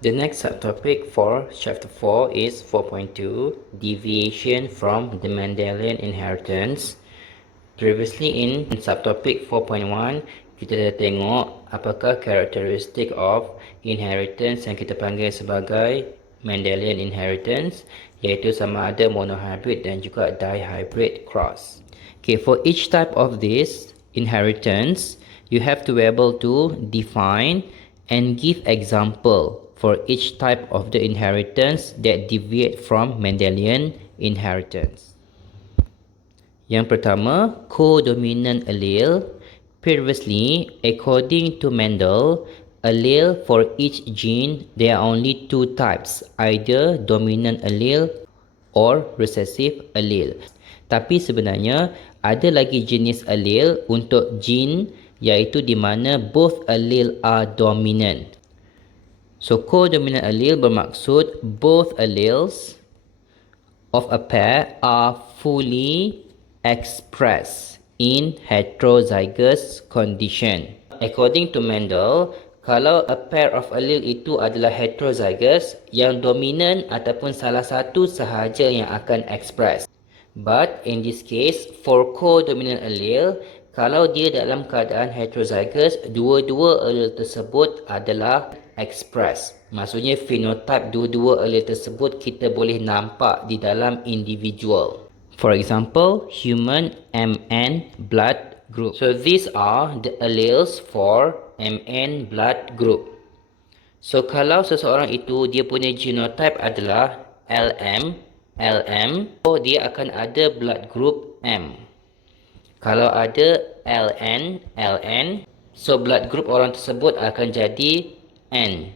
The next subtopic for chapter 4 is 4.2, Deviation from the Mendelian Inheritance. Previously in subtopic 4.1, kita dah tengok apakah karakteristik of inheritance yang kita panggil sebagai Mendelian Inheritance, iaitu sama ada monohybrid dan juga dihybrid cross. Okay, for each type of this inheritance, you have to be able to define and give example for each type of the inheritance that deviate from Mendelian inheritance. Yang pertama, codominant allele. Previously, according to Mendel, allele for each gene, there are only two types, either dominant allele or recessive allele. Tapi sebenarnya, ada lagi jenis allele untuk gene iaitu di mana both allele are dominant. So, codominant allele bermaksud both alleles of a pair are fully expressed in heterozygous condition. According to Mendel, kalau a pair of allele itu adalah heterozygous, yang dominant ataupun salah satu sahaja yang akan express. But in this case, for codominant allele, kalau dia dalam keadaan heterozygous, dua-dua allele tersebut adalah express. Maksudnya phenotype dua-dua allele tersebut kita boleh nampak di dalam individual. For example, human MN blood group. So these are the alleles for MN blood group. So kalau seseorang itu dia punya genotype adalah LM, so dia akan ada blood group M. Kalau ada LN, so blood group orang tersebut akan jadi N.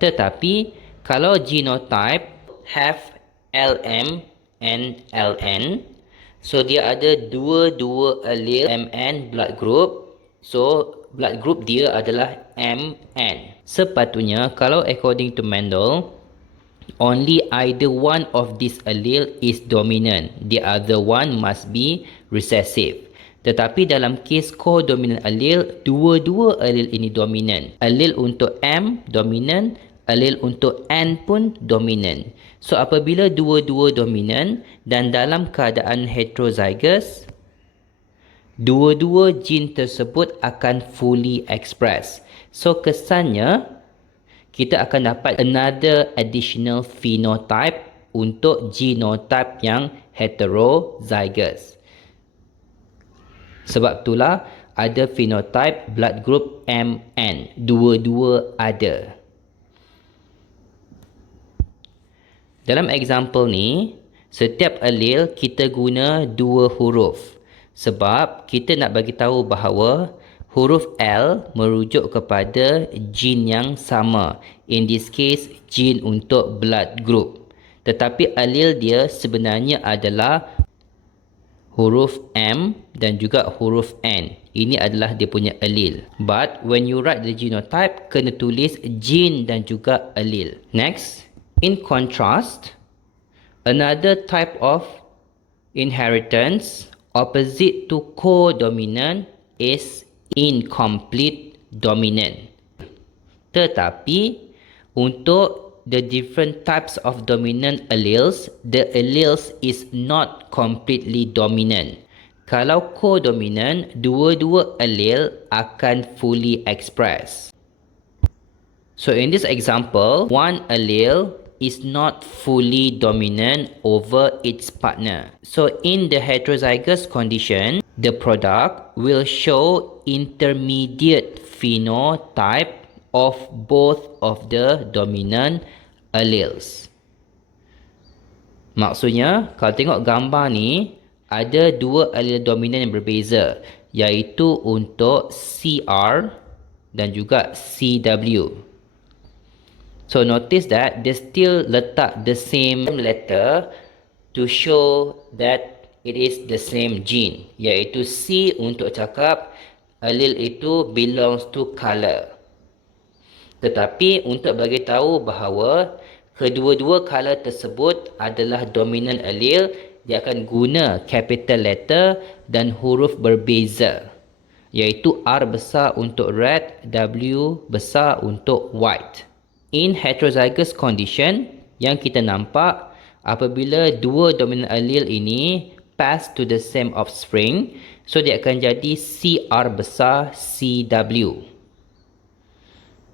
Tetapi kalau genotype have LM and LN, so dia ada dua-dua allele MN blood group, so blood group dia adalah MN. Sepatutnya kalau according to Mendel, only either one of this allele is dominant, the other one must be recessive. Tetapi dalam kes codominant allele, dua-dua allele ini dominant. Allele untuk M dominant, allele untuk N pun dominant. So apabila dua-dua dominant dan dalam keadaan heterozygous, dua-dua gene tersebut akan fully express. So kesannya, kita akan dapat another additional phenotype untuk genotype yang heterozygous. Sebab itulah ada phenotype blood group MN. Dua-dua ada. Dalam example ni, setiap allele kita guna dua huruf. Sebab kita nak bagi tahu bahawa huruf L merujuk kepada gene yang sama. In this case, gene untuk blood group. Tetapi allele dia sebenarnya adalah huruf M dan juga huruf N. Ini adalah dia punya allele. But when you write the genotype, kena tulis gene dan juga allele. Next, in contrast, another type of inheritance opposite to codominant is incomplete dominant. Tetapi untuk the different types of dominant alleles, the alleles is not completely dominant. Kalau codominant, dua-dua allele akan fully express. So in this example, one allele is not fully dominant over its partner. So in the heterozygous condition, the product will show intermediate phenotype of both of the dominant alleles. Maksudnya, kalau tengok gambar ni, ada dua allele dominan yang berbeza, iaitu untuk CR dan juga CW. So notice that they still letak the same letter to show that it is the same gene, iaitu C untuk cakap allele itu belongs to color. Tetapi untuk bagi tahu bahawa kedua-dua color tersebut adalah dominant allele, dia akan guna capital letter dan huruf berbeza, iaitu R besar untuk red, W besar untuk white. in heterozygous condition, yang kita nampak apabila dua dominant allele ini pass to the same offspring, so dia akan jadi CR besar CW.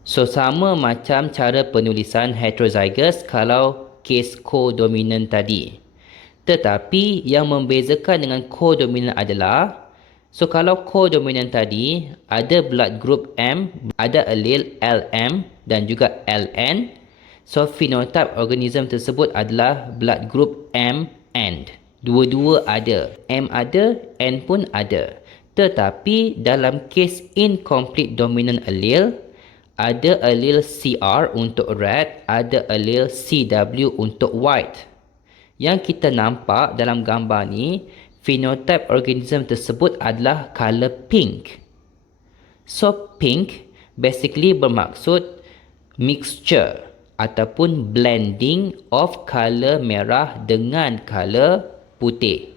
So sama macam cara penulisan heterozygous kalau kes codominant tadi. Tetapi yang membezakan dengan codominant adalah, so kalau codominant tadi ada blood group M, ada allele LM dan juga LN, so phenotype organism tersebut adalah blood group M and. Dua-dua ada, M ada, N pun ada. Tetapi dalam kes incomplete dominant allele, ada allele CR untuk red, ada allele CW untuk white. Yang kita nampak dalam gambar ni, phenotype organism tersebut adalah color pink. So pink basically bermaksud mixture ataupun blending of color merah dengan color putih.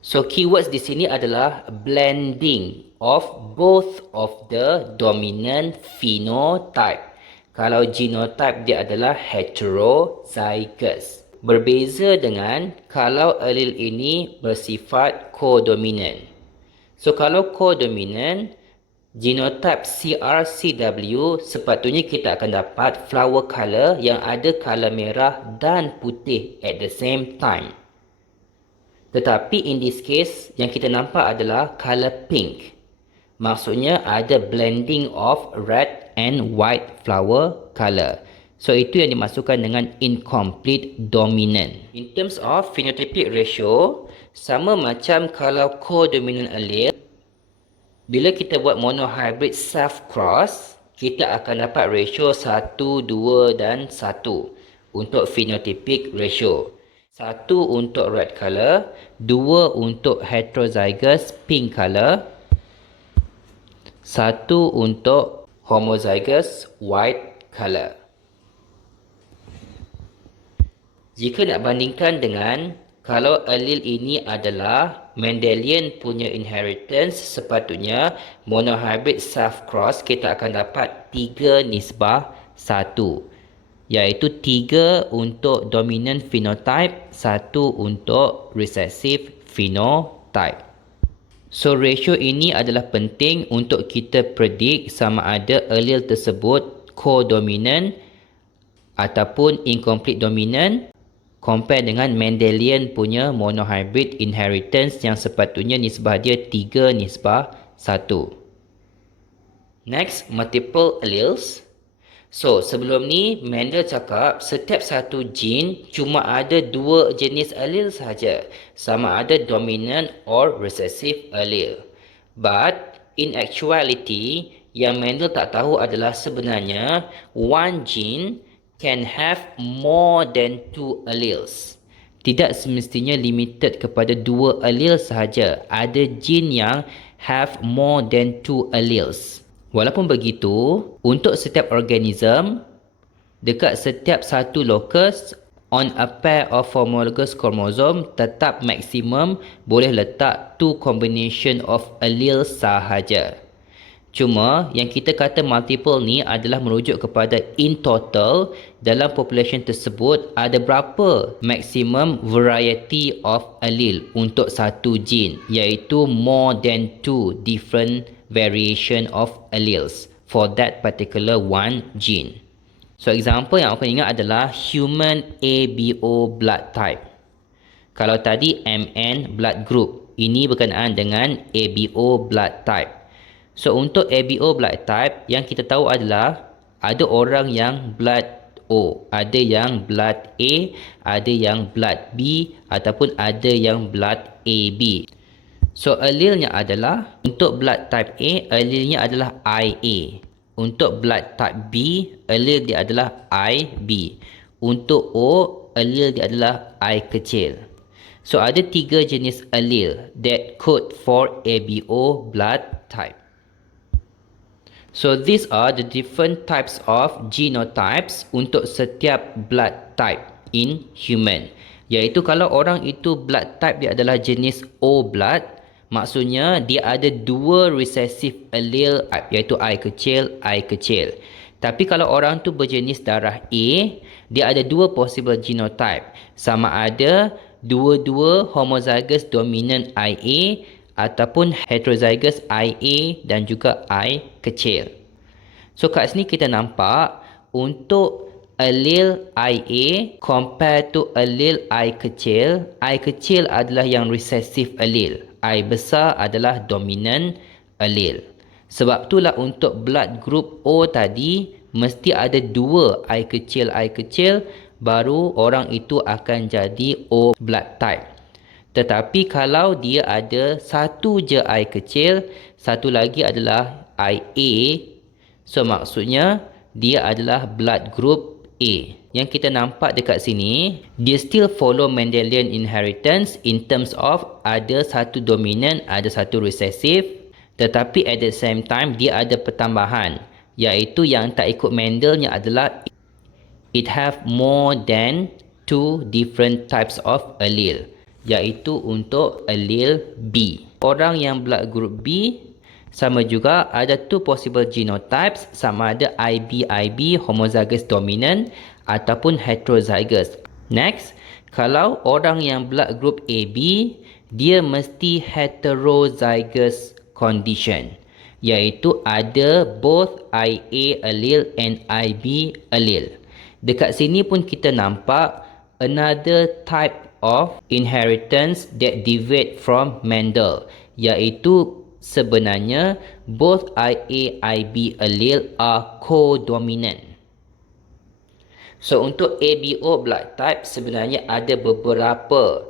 So keywords di sini adalah blending of both of the dominant phenotype. Kalau genotype dia adalah heterozygous. Berbeza dengan kalau allele ini bersifat codominant. So kalau codominant, genotype CRCW, sepatutnya kita akan dapat flower color yang ada color merah dan putih at the same time. Tetapi in this case, yang kita nampak adalah color pink. Maksudnya ada blending of red and white flower color. So itu yang dimasukkan dengan incomplete dominant. In terms of phenotypic ratio, sama macam kalau codominant allele, bila kita buat monohybrid self cross, kita akan dapat ratio 1, 2 dan 1 untuk phenotypic ratio. 1 untuk red color, 2 untuk heterozygous pink color, 1 untuk homozygous white color. Jika nak bandingkan dengan kalau allele ini adalah Mendelian punya inheritance, sepatutnya monohybrid self cross kita akan dapat 3:1, iaitu 3 untuk dominant phenotype, 1 untuk recessive phenotype. So ratio ini adalah penting untuk kita predict sama ada allele tersebut codominant ataupun incomplete dominant, compare dengan Mendelian punya monohybrid inheritance yang sepatutnya nisbah dia 3:1. Next, multiple alleles. So, sebelum ni Mendel cakap setiap satu gene cuma ada 2 jenis allele sahaja, sama ada dominant or recessive allele. But in actuality, yang Mendel tak tahu adalah sebenarnya one gene can have more than 2 alleles. Tidak semestinya limited kepada 2 allele sahaja. Ada gene yang have more than 2 alleles. Walaupun begitu, untuk setiap organism, dekat setiap satu locus, on a pair of homologous chromosome, tetap maksimum boleh letak 2 combination of alleles sahaja. Cuma yang kita kata multiple ni adalah merujuk kepada in total dalam population tersebut ada berapa maximum variety of allele untuk satu gene, iaitu more than 2 different variation of alleles for that particular one gene. So example yang aku ingat adalah human ABO blood type. Kalau tadi MN blood group, ini berkenaan dengan ABO blood type. So untuk ABO blood type, yang kita tahu adalah ada orang yang blood O, ada yang blood A, ada yang blood B ataupun ada yang blood AB. So allele-nya adalah untuk blood type A, allele-nya adalah IA. Untuk blood type B, allele dia adalah IB. Untuk O, allele dia adalah I kecil. So ada 3 jenis allele that code for ABO blood type. So these are the different types of genotypes untuk setiap blood type in human. Iaitu kalau orang itu blood type dia adalah jenis O blood, maksudnya dia ada 2 recessive allele iaitu I kecil, I kecil. Tapi kalau orang tu berjenis darah A, dia ada dua possible genotype. Sama ada dua-dua homozygous dominant IA ataupun heterozygous IA dan juga I kecil. So kat sini kita nampak untuk allele IA compare to allele I kecil adalah yang recessive allele. I besar adalah dominant allele. Sebab itulah untuk blood group O tadi mesti ada dua I kecil baru orang itu akan jadi O blood type. Tetapi kalau dia ada satu je I kecil, satu lagi adalah IA, so maksudnya dia adalah blood group A. Yang kita nampak dekat sini, dia still follow Mendelian inheritance in terms of ada satu dominant, ada satu recessive. Tetapi at the same time, dia ada pertambahan. Iaitu yang tak ikut Mendelnya adalah it have more than 2 different types of allele. Iaitu untuk allele B. Orang yang blood group B sama juga ada 2 possible genotypes, sama ada IB homozygous dominant ataupun heterozygous. Next, kalau orang yang blood group AB, dia mesti heterozygous condition, iaitu ada both IA allele and IB allele. Dekat sini pun kita nampak another type of inheritance that deviate from Mendel, iaitu sebenarnya both IA IB allele are codominant. So untuk ABO blood type sebenarnya ada beberapa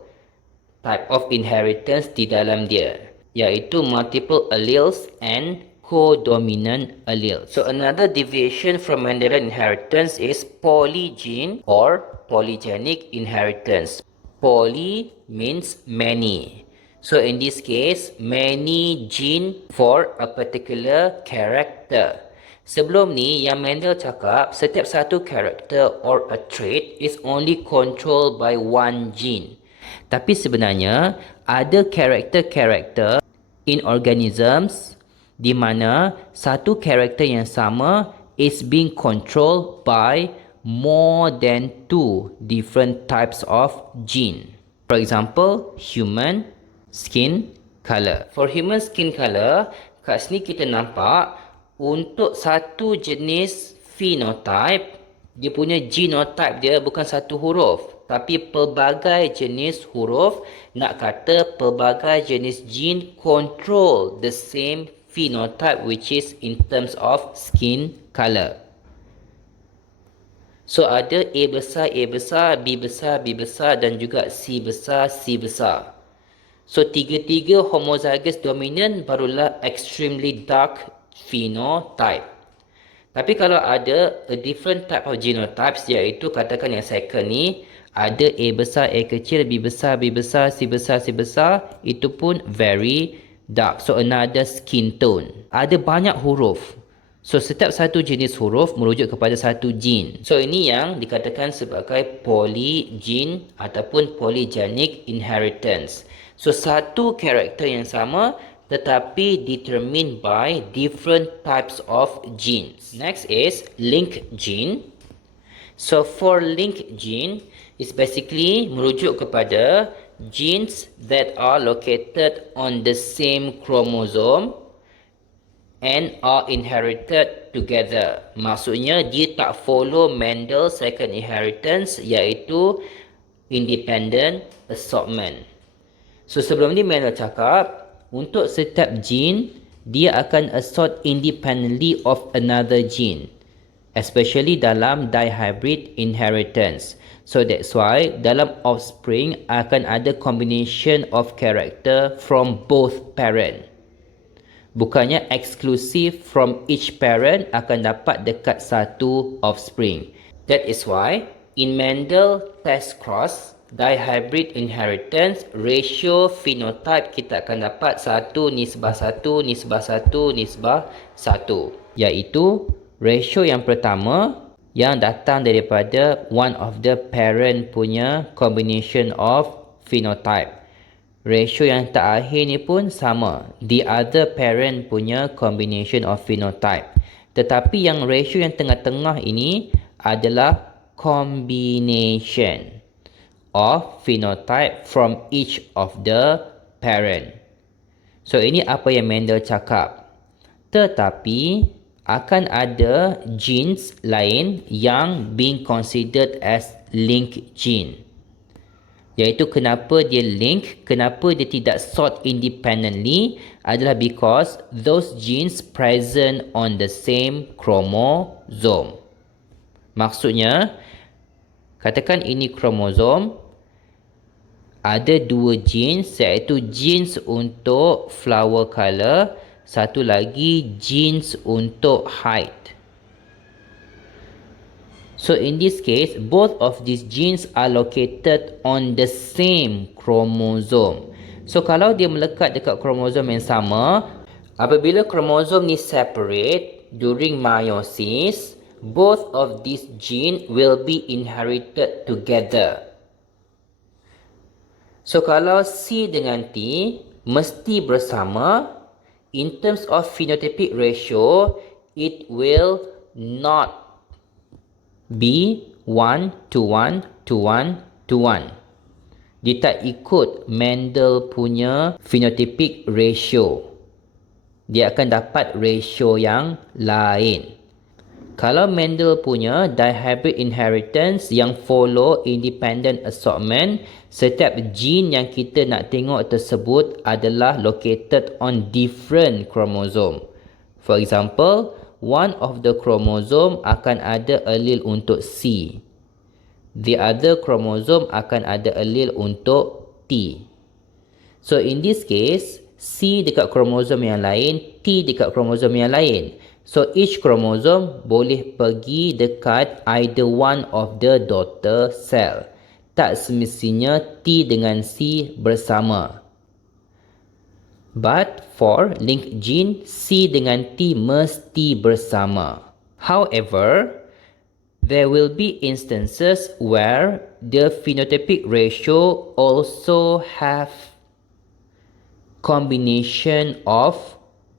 type of inheritance di dalam dia, iaitu multiple alleles and codominant allele. So another deviation from Mendelian inheritance is polygene or polygenic inheritance. Poly means many. So in this case, many gene for a particular character. Sebelum ni yang Mendel cakap setiap satu character or a trait is only controlled by one gene. Tapi sebenarnya ada karakter-karakter in organisms di mana satu karakter yang sama is being controlled by more than 2 different types of gene. For example, human skin color. For human skin color, kat sini kita nampak untuk satu jenis phenotype, dia punya genotype dia bukan satu huruf, tapi pelbagai jenis huruf, nak kata pelbagai jenis gene control the same phenotype, which is in terms of skin color. So ada A besar, B besar, B besar dan juga C besar, C besar. So tiga-tiga homozygous dominant barulah extremely dark phenotype. Tapi kalau ada a different type of genotypes, iaitu katakan yang second ni, ada A besar, A kecil, B besar, B besar, C besar, C besar, itu pun very dark. So another skin tone. Ada banyak huruf. So setiap satu jenis huruf merujuk kepada satu gene. So ini yang dikatakan sebagai polygene ataupun polygenic inheritance. So satu karakter yang sama tetapi determined by different types of genes. Next is link gene. So for link gene is basically merujuk kepada genes that are located on the same chromosome and are inherited together. Maksudnya dia tak follow Mendel second inheritance, iaitu independent assortment. So sebelum ni Mendel cakap untuk setiap gene dia akan assort independently of another gene, especially dalam dihybrid inheritance. So that's why dalam offspring akan ada combination of character from both parent. Bukannya eksklusif from each parent akan dapat dekat satu offspring. That is why in Mendel test cross dihybrid inheritance, ratio phenotype kita akan dapat 1:1, iaitu ratio yang pertama yang datang daripada one of the parent punya combination of phenotype. Ratio yang terakhir ni pun sama, the other parent punya combination of phenotype. Tetapi yang ratio yang tengah-tengah ini adalah combination of phenotype from each of the parent. So ini apa yang Mendel cakap. Tetapi akan ada genes lain yang being considered as link gene. Iaitu kenapa dia link, kenapa dia tidak sort independently adalah because those genes present on the same chromosome. Maksudnya, katakan ini kromosom, ada dua genes iaitu genes untuk flower color, satu lagi genes untuk height. So in this case, both of these genes are located on the same chromosome. So kalau dia melekat dekat kromosom yang sama, apabila kromosom ni separate during meiosis, both of these genes will be inherited together. So kalau C dengan T mesti bersama, in terms of phenotypic ratio, it will not be 1 to 1 to 1 to 1. Dia tak ikut Mendel punya phenotypic ratio. Dia akan dapat ratio yang lain. Kalau Mendel punya dihybrid inheritance yang follow independent assortment, setiap gene yang kita nak tengok tersebut adalah located on different chromosome. For example, one of the chromosome akan ada allele untuk C. The other chromosome akan ada allele untuk T. So in this case, C dekat kromosom yang lain, T dekat kromosom yang lain. So each chromosome boleh pergi dekat either one of the daughter cell. Tak semestinya T dengan C bersama. But for link gene, C dengan T mesti bersama. However, there will be instances where the phenotypic ratio also have combination of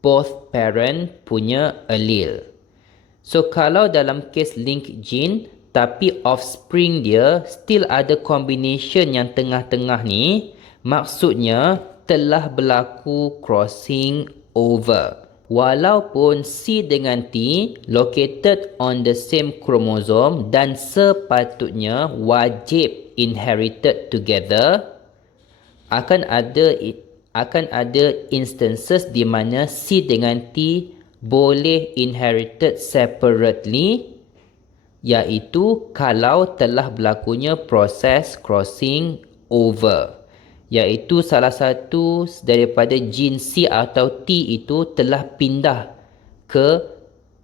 both parent punya allele. So kalau dalam case link gene tapi offspring dia still ada combination yang tengah-tengah ni, maksudnya telah berlaku crossing over. Walaupun C dengan T located on the same chromosome dan sepatutnya wajib inherited together, akan ada instances di mana C dengan T boleh inherited separately, iaitu kalau telah berlakunya proses crossing over, iaitu salah satu daripada gene C atau T itu telah pindah ke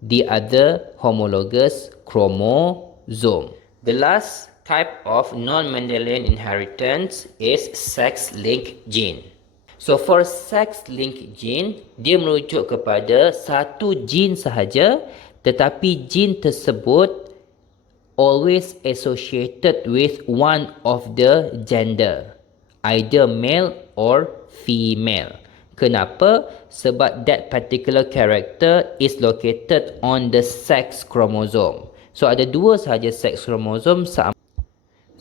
the other homologous chromosome. The last type of non-Mendelian inheritance is sex-linked gene. So for sex-linked gene, dia merujuk kepada satu gene sahaja, tetapi gene tersebut always associated with one of the gender, either male or female. Kenapa? Sebab that particular character is located on the sex chromosome. So ada dua sahaja sex chromosome,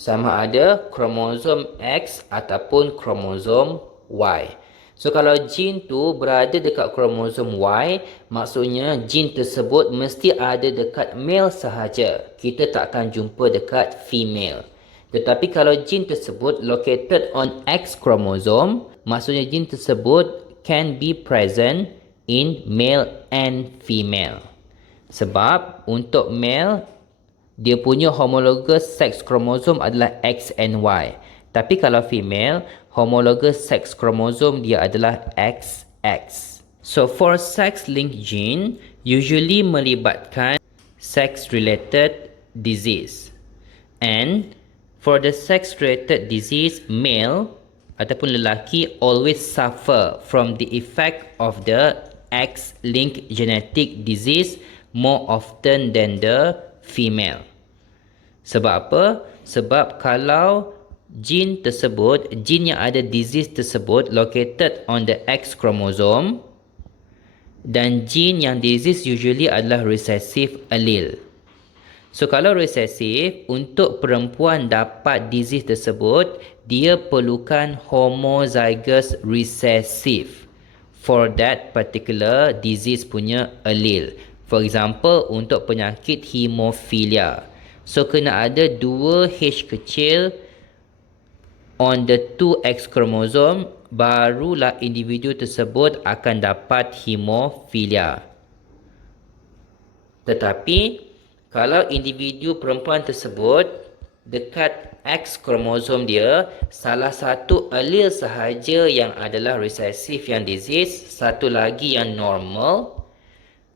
sama ada kromosom X ataupun kromosom Y. So kalau gene tu berada dekat kromosom Y, maksudnya gene tersebut mesti ada dekat male sahaja. Kita tak akan jumpa dekat female. Tetapi kalau gene tersebut located on X chromosome, maksudnya gene tersebut can be present in male and female. Sebab untuk male, dia punya homologous sex chromosome adalah X and Y. Tapi kalau female, homologous sex chromosome dia adalah XX. So for sex-linked gene, usually melibatkan sex-related disease. And for the sex-related disease, male ataupun lelaki always suffer from the effect of the X-linked genetic disease more often than the female. Sebab apa? Sebab kalau gene tersebut, gene yang ada disease tersebut located on the X chromosome, Dan gene yang disease usually adalah recessive allele. So kalau recessive, untuk perempuan dapat disease tersebut, dia perlukan homozygous recessive for that particular disease punya allele. For example, untuk penyakit hemophilia. So kena ada 2 H kecil on the 2X chromosome, barulah individu tersebut akan dapat hemophilia. Tetapi kalau individu perempuan tersebut dekat X kromosom dia salah satu allele sahaja yang adalah recessive yang disease, satu lagi yang normal,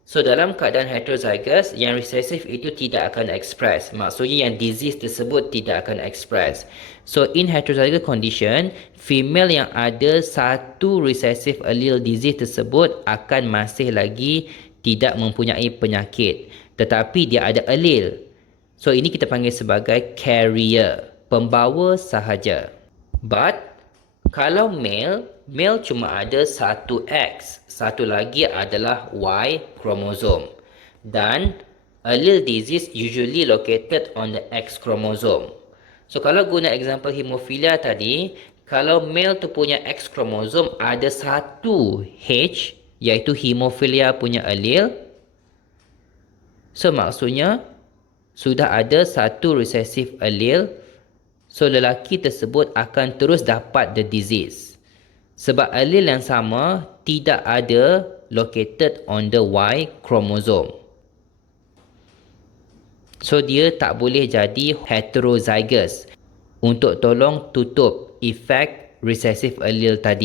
so dalam keadaan heterozygous, yang recessive itu tidak akan express. Maksudnya yang disease tersebut tidak akan express. So in heterozygous condition, female yang ada satu recessive allele disease tersebut akan masih lagi tidak mempunyai penyakit, tetapi dia ada allele. So ini kita panggil sebagai carrier, pembawa sahaja. But kalau male cuma ada satu X, satu lagi adalah Y chromosome. Dan allele disease usually located on the X chromosome. So kalau guna example hemophilia tadi, kalau male tu punya X chromosome ada satu H, iaitu hemophilia punya allele, so maksudnya sudah ada satu recessive allele, so lelaki tersebut akan terus dapat the disease. Sebab allele yang sama tidak ada located on the Y chromosome. So dia tak boleh jadi heterozygous untuk tolong tutup efek recessive allele tadi.